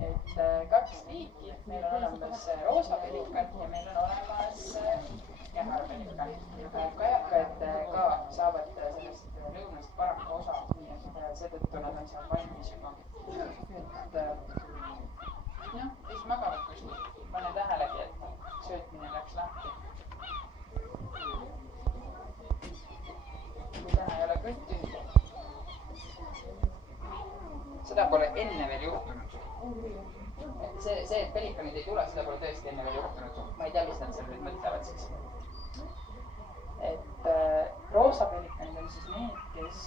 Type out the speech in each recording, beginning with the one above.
et kaks liiki, meil on olemas roosa pelikan ja meil on olemas käharpelikan. Kajakad ka saavad sellest lõunast paraku osa, nii et seetõttu nad on seal valmis juba. Et siis magavad kuskil, pane tähelegi, et söötmine läks lahti. Kui täna ei ole kõht tühi. Seda pole enne veel juhtunud. See, et pelikanid ei tule, seda pole tõesti enne veel juhtunud. Ma ei tea, mis nad seal nüüd mõtlevad siis. Et roosa pelikanid on siis need, kes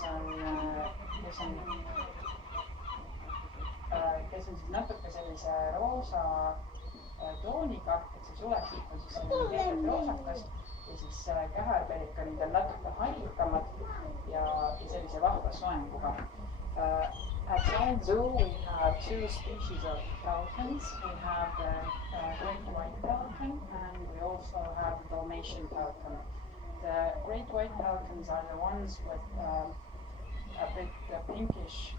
on siis natuke sellise roosa tooniga, et see sulestik on siis selline keset roosakas ja siis käharpelikanid on natuke hallikamad ja sellise vahva soenguga. At our zoo, we have two species of pelicans. We have the great white pelican and we also have the Dalmatian pelican. The great white pelicans are the ones with a bit pinkish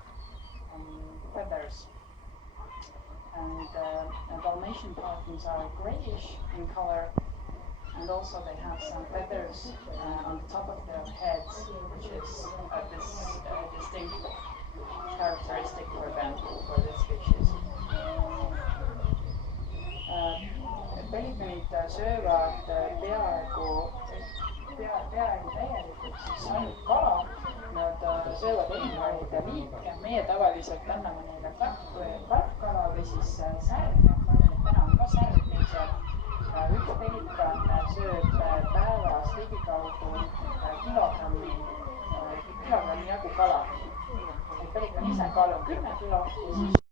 feathers. And Dalmatian pelicans are grayish in color. And also they have some feathers on the top of their heads, which is this distinct characteristic for them, for this species. Pelikanid söövad peaaegu täielikult siis ainult kala. Nad söövad erinevaid liike. Meie tavaliselt anname neile karpkala või siis särge. Ma arvan, et täna on ka särg meil seal. Üks pelikan sööb päevas ligikaudu kilogrammi jagu kala. Pelikan ise kaalub 10 kilo ja siis